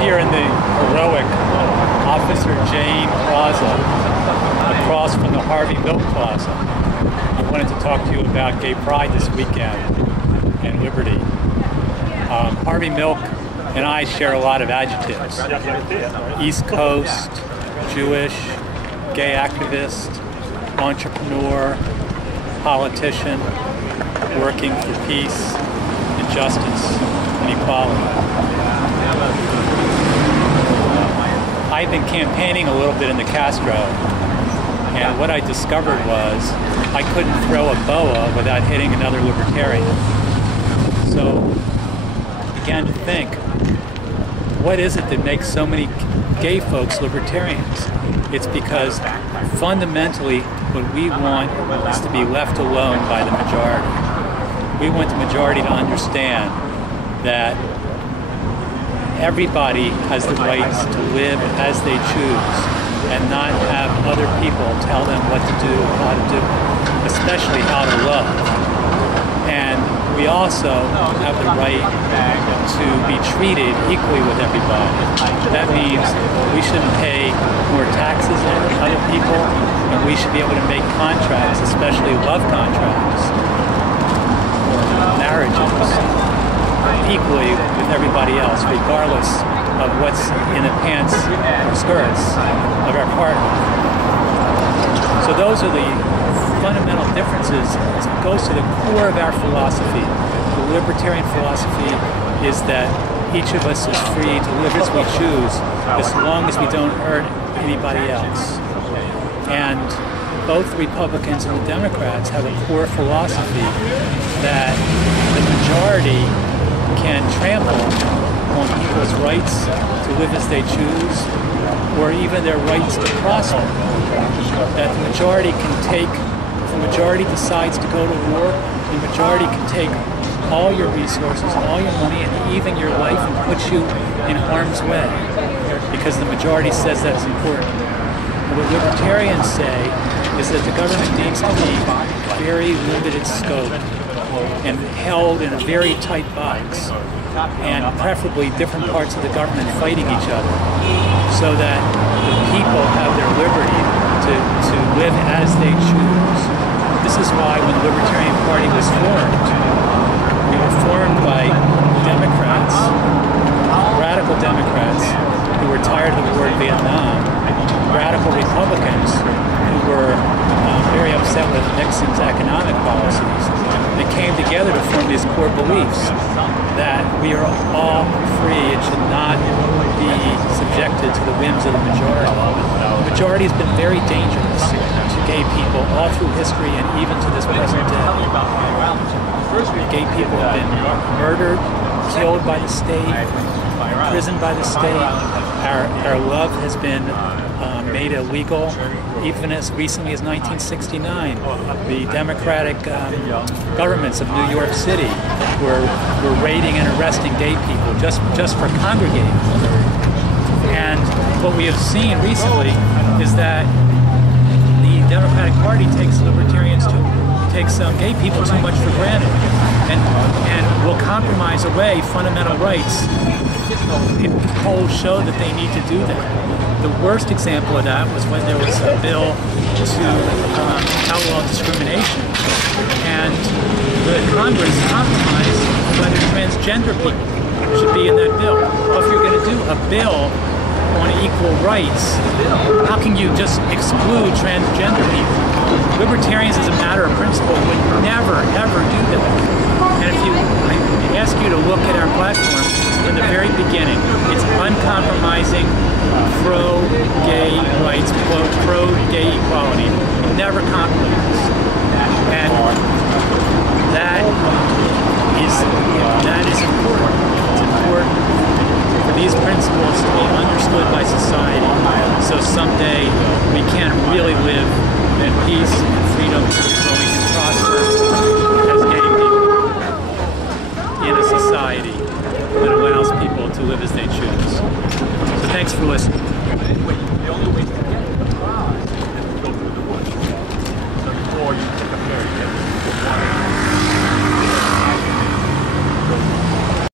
here in the heroic Officer Jane Plaza, across from the Harvey Milk Plaza. I wanted to talk to you about Gay Pride this weekend and Liberty. Harvey Milk and I share a lot of adjectives. East Coast, Jewish, gay activist, entrepreneur, politician, working for peace and justice and equality. I've been campaigning a little bit in the Castro, and what I discovered was I couldn't throw a boa without hitting another libertarian. So I began to think, what is it that makes so many gay folks libertarians? It's because fundamentally what we want is to be left alone by the majority. We want the majority to understand that everybody has the rights to live as they choose and not have other people tell them what to do, how to do, especially how to love. And we also have the right to be treated equally with everybody. That means we shouldn't pay more taxes than other people, and we should be able to make contracts, especially love contracts or marriages, equally with everybody else, regardless of what's in the pants or skirts of our partner. So those are the fundamental differences. It goes to the core of our philosophy. The libertarian philosophy is that each of us is free to live as we choose, as long as we don't hurt anybody else. And both Republicans and the Democrats have a core philosophy that the majority can trample on people's rights to live as they choose, or even their rights to prosper. That the majority can take, if the majority decides to go to war, the majority can take all your resources, all your money, and even your life and put you in harm's way, because the majority says that's important. And what libertarians say is that the government needs to be very limited scope and held in a very tight box, and preferably different parts of the government fighting each other, so that the people have their liberty to live as they choose. This is why when the Libertarian Party was formed, we were formed by Democrats, radical Democrats who were tired of the war in Vietnam, radical Republicans who were very upset with Nixon's economic policies. They came together to form these core beliefs that we are all free and should not be subjected to the whims of the majority. The majority has been very dangerous to gay people all through history and even to this present day. Gay people have been murdered, killed by the state, imprisoned by the state. Our love has been made illegal, even as recently as 1969. The Democratic governments of New York City were raiding and arresting gay people just for congregating. And what we have seen recently is that the Democratic Party takes gay people too much for granted, and will compromise away fundamental rights if polls show that they need to do that. The worst example of that was when there was a bill to outlaw discrimination, and the Congress compromised whether transgender people should be in that bill. Well, if you're going to do a bill on equal rights, how can you just exclude transgender people? Libertarians, as a matter of principle, would never, ever